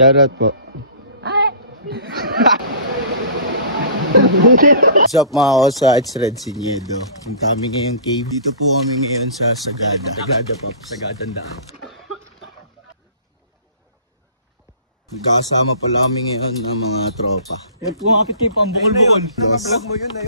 Shoutout po. What's up mga Osa, it's Red Siniedo. Punta kami ngayong cave. Dito po kami ngayon sa Sagada. Sagada po. Sagadang daan. Magkakasama pala kami ngayon ng mga tropa. Kumapit kayo pa ang bukol-bukol.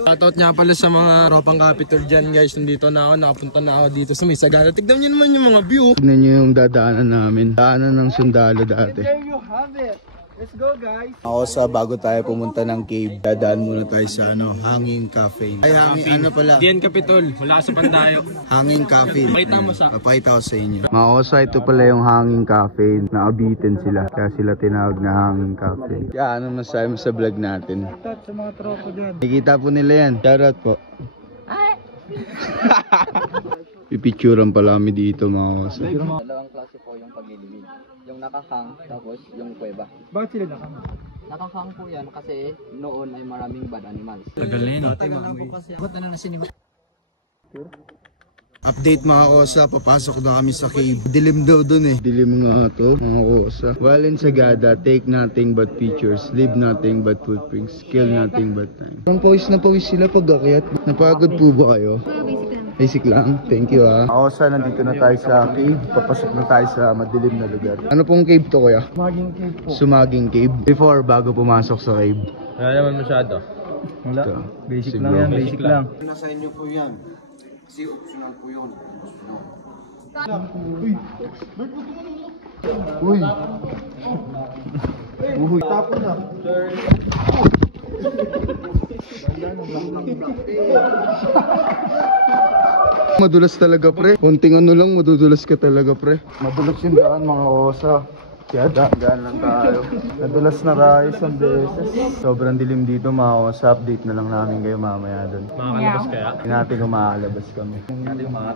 Shoutout nga pala sa mga ropang capital dyan guys. Nandito na ako, nakapunta na ako dito sa may Sagada. Tignan nyo naman yung mga view. Tignan nyo yung dadaanan namin. Daanan ng sundalo dati. There you have it. Let's go guys. Ako sa bago tayo pumunta ng cave, dadaan muna tayo sa Hangin Cafe. Ay, hangin, ano pala? Diyan Capitol, wala sa Pandayo. Hangin Cafe. Pakita mo sa... Papakita ko sa inyo. Mga Osa, ito pala yung Hangin Cafe. Naabitin sila. Kaya sila tinawag na Hangin Cafe. Kaya ano masabi mo sa vlog natin? Shoutout sa mga tropa dyan. Nakikita po nila yan. Shoutout po. Pipicturan pala kami dito mga Osa. Dalawang klase po yung paglilimig. Yung nakahang, tapos yung kuweba. Bakit sila nakahang? Nakahang po yan kasi noon ay maraming bad animals. Tagal na yun. Ba't na nasinima? Update mga Osa, papasok na kami sa cave. Dilim daw dun eh. Dilim nga to mga Osa. While in Sagada, take nothing but pictures, leave nothing but footprints, kill nothing but time. Ang pawis na pawis sila pag akyat. Napagod po ba kayo? Basic lang. Thank you ha. Mga Osa, nandito na tayo sa cave. Papasok na tayo sa madilim na lugar. Ano pong cave to kuya? Sumaging cave po. Sumaging cave. Before, bago pumasok sa cave. Wala naman masyado. Wala. Ito. Basic lang yan, basic lang. Nasa inyo po yan. Kasi optional po yun. Uy! Uy! Tapo na! Madulas talaga pre. Konting ano lang, madudulas ka talaga pre. Madulas yung daan mga Osa. Kaya daan lang tayo. Nadulas na tayo isang beses. Sobrang dilim dito mga Osa. Update na lang namin kayo mamaya doon. Makakalabas kaya? Hindi natin kung makakalabas kami. Mga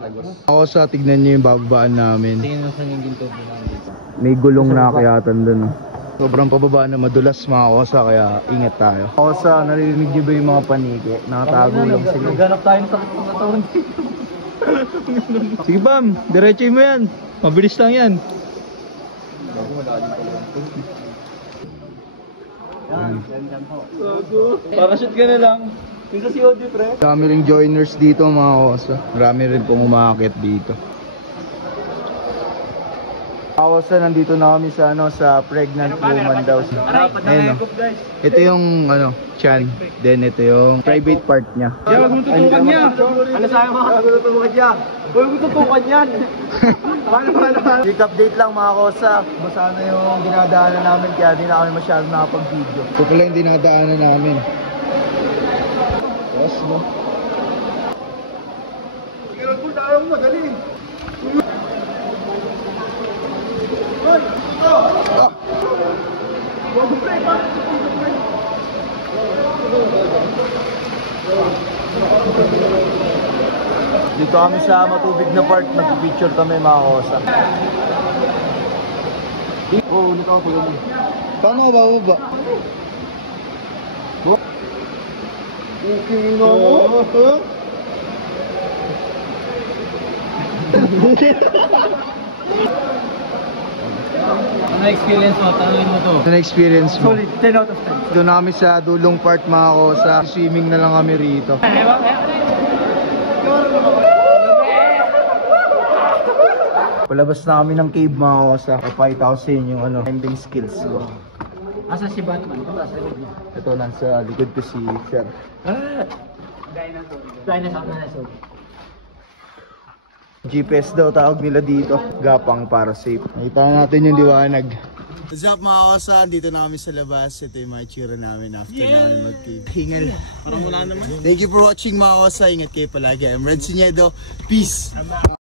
Osa, tignan nyo yung bababaan namin. Tingnan mo sa yung ginto dito. May gulong na kayatan doon. Sobrang pababa na madulas mga Osa, kaya ingat tayo. Osa, narinig nyo ba yung mga paniki? Nakatago lang sila. Naghanap tayo ng sakit ng katawan dito. Sige Bam, diretso mo yan. Mabilis lang yan. Parachute ka na lang. Yung sa COD pre. Dami ring joiners dito mga Osa. Marami rin pong umakit dito. Osa, nandito na kami sa sa pregnant woman daw. Ayun, ito yung tiyan. Then ito yung private part niya. Kaya wag mo tutukan niya. Ano sa'yo mo? Wag mo tutukan niya. Wag mo tutukan yan. Paano? Quick update lang mga Osa. Masana yung dinadaanan namin kaya di na kami masyadong nakapag-video. Ito pala yung dinadaanan namin. Yes, no? Ikaw po tayo mo magaling. Dito kami sa matubig na part, nag-picture kami mga Osa. Oo, ulit ako pag paano ka bababa? Okay nga mo. Ano experience mo? Tanungin mo to. Ano experience mo? Solid, 10 out of 10. Doon namin sa dulong part mga Osa. Swimming na lang kami rito. Palabas na kami ng cave mga Osa. Papakita ko sa inyo yung climbing skills ko. Asa si Batman? Ito nasa likod ko si Sir. Dinosaur. GPS daw tawag nila dito. Gapang para safe. Nakita natin yung liwanag. What's up mga Osa? Dito na kami sa labas. Ito yung mga tsura namin after namin mag-cave. Hingal. Parang wala naman. Thank you for watching mga Osa. Ingat kayo palagi. I'm Red Siniedo. Peace!